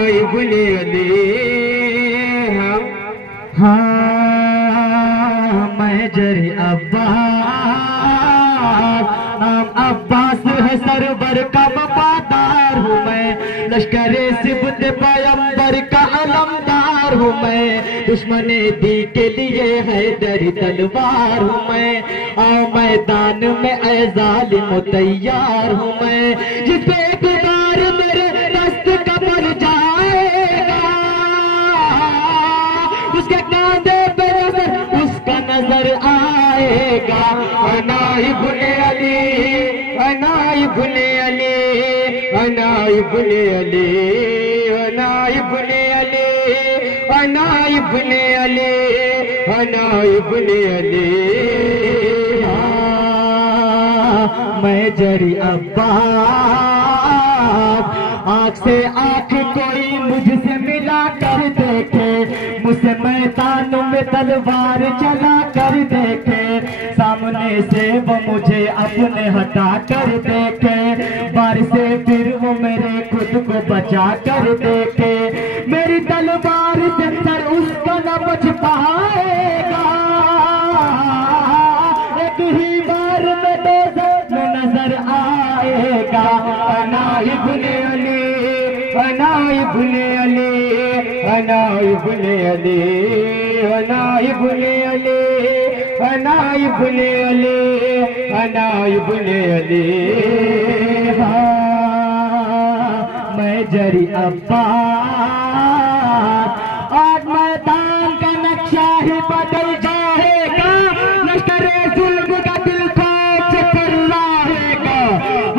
इब्न अली। हाँ मैं जरी अब्बास, नाम अब्बास है सरवर का वफादार हूँ मैं, लश्करे सिबत पैगंबर का अलमदार हूँ मैं, दुश्मने दी के लिए है दरी तलवार हूँ मैं, आओ मैदान में ऐ जालिम तैयार हूँ मैं, जिस पे एक बार मेरे दस्त का पड़ जाएगा उसके कांधे पे उसका नजर आएगा। अना इब्न अली, अना इब्न अली, अना इब्न अली, अना इब्न अली, अना इब्न अली, अना इब्न अली। मैं जरी अब्बास, आँख से आँख कोई मुझसे मिला कर देखे, मुझसे मैदान में तलवार चला कर देखे, सामने से वो मुझे अपने हटा कर देखे, बार से फिर वो मेरे खुद को बचा कर देखे, मेरी तलवार से सर उसका न बच पाएगा, एक ही बार में दो नजर आएगा। अना इब्न अली, अना इब्न अली, अना इब्न अली, अना इब्न अली, अना इब्न अली, अना इब्न अली। मैं जरी अब्बास, आज मैदान का नक्शा ही बदल जाएगा, लश्करे जुल्म का दिल खौफ से चिल्लाएगा,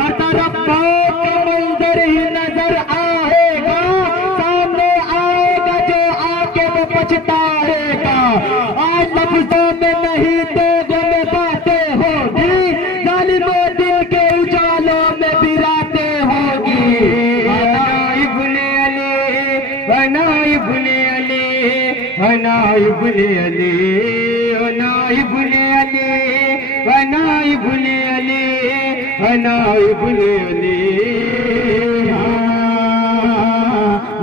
हर तरफ मौत का मंजर ही नजर आएगा, सामने आएगा जो आके वो पछताएगा, आज लफ्जों में नहीं दोगों में बातें होगी, जालिमों दिल के उजालों में भी रातें होगी। अना इब्न अली, अना इब्न अली, अना इब्न अली, अना इब्न अली, अना इब्न अली, अना इब्न अली।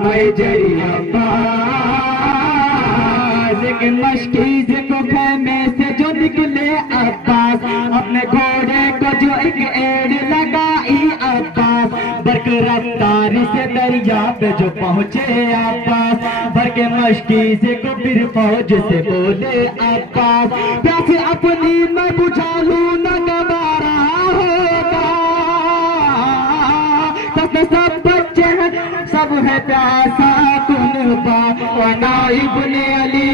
मैं जरी अब्बास, एक मशकीज को खेमे से जो निकले अब्बास, अपने घोड़े को जो एक एड़ लगाई अब्बास, बरक रफ्तारी से दरिया पे जो पहुँचे अब्बास, भर के मशकीज को फिर फौज से बोले अब्बास, प्यास अपनी मैं बुझा लूं न गवारा होगा, सब बच्चे हैं सब है प्यासा तुनबा। अना इब्न अली,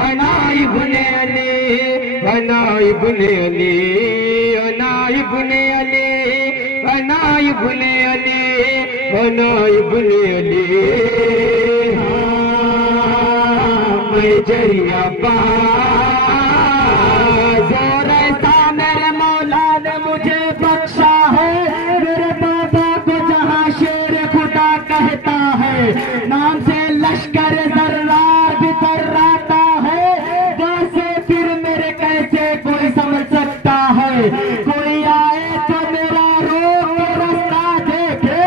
अना इब्न अली, अना इब्न अली, अना इब्न अली, अना इब्न अली, अना इब्न अली। मैं जरी अब्बास, और ऐसा मेरे मौला ने मुझे बख्शा है, मेरे बाबा को जहाँ शेर खुदा कहता है, नाम से लश्कर जर्रार भी तर्राता है, वैसे फिर मेरे कैसे कोई समझ सकता है, कोई आए तो मेरा रोक के रास्ता देखे,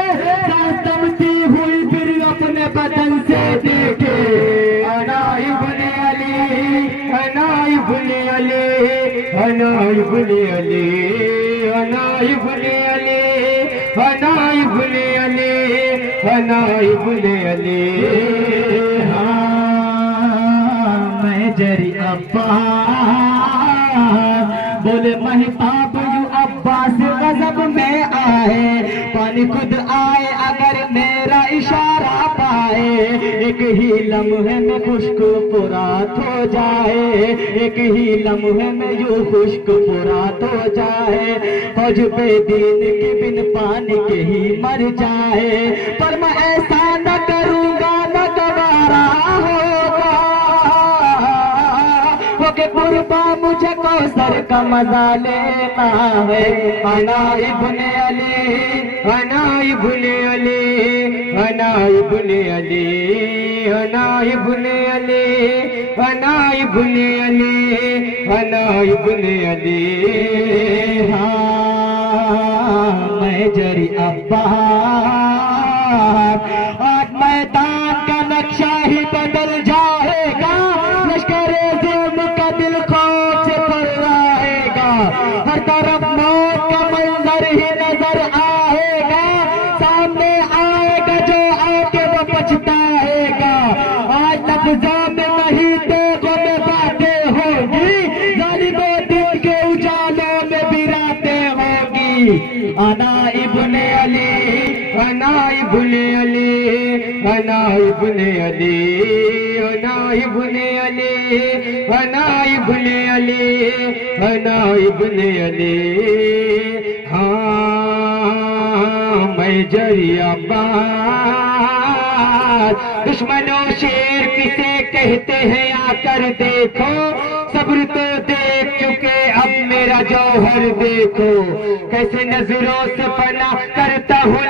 सांस दबती हुई फिर अपने बदन से देखे। अना इब्न अली, अना इब्न अली, अना इब्न अली, अना इब्न अली, अना इब्न अली, अना इब्न अली। मैं जरी अब्बास, बोले महताब यू अब्बास गजब में आए, पानी खुद आए अगर मेरा इशारा पाए, एक ही लम्हे में खुश्क फुरात हो जाए, एक ही लम्हे में यूं खुश्क फुरात हो जाए, फौज पे दीन के बिन पानी के ही मर जाए, पर मैं ऐसा न करूँगा न गवारा होगा, वो के कुर्बा मुझे कौसर का मजा लेना है। अना इब्न अली, अना इब्न अली, अना इब्न अली, अना इब्न अली, अना इब्न अली, अना इब्न अली। हाँ मैं जरी अब्बास, आज मैं मैदान का नक्शा ही बदल जाएगा, लश्करे जुल्म का दिल खौफ से भर रहेगा, हर तरफ मौत का मंजर ही नजर आएगा, सामने आएगा जो आके वो पछताएगा। आज लफ्ज़ों में नहीं तो में बातें होगी, जालिमों दिन के उजालों में भी रातें होगी। अना इब्ने अली, अना इब्ने अली, अना इब्ने अली, अना इब्ने अली, अना इब्ने अली, अना इब्ने अली। हाँ मैं जरिया दुश्मनों शेर किसे कहते हैं आकर देखो, सब्र तो देख चुके अब मेरा जौहर देखो, कैसे नजरों से पना करता हूँ